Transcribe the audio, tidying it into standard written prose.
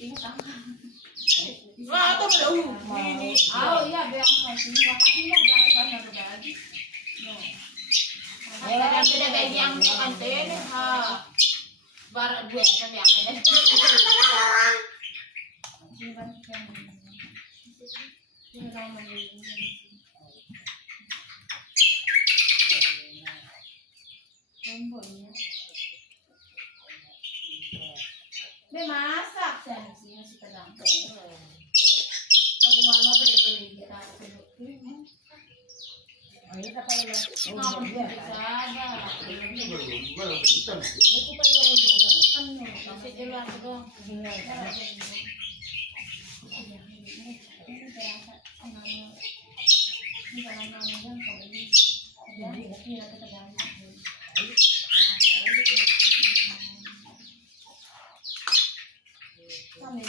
Wah, itu belum. Ini. Oh iya, bilang kasih. Makasih lah jangan karena berbagi. No. Ada bagi yang kantin, ha. Bar buat kan ya. Dia masak sensi masih pedang. Aku malam beli kita. Ayo kata lu. Mau bisa ada. Masih di luar dong. Sampai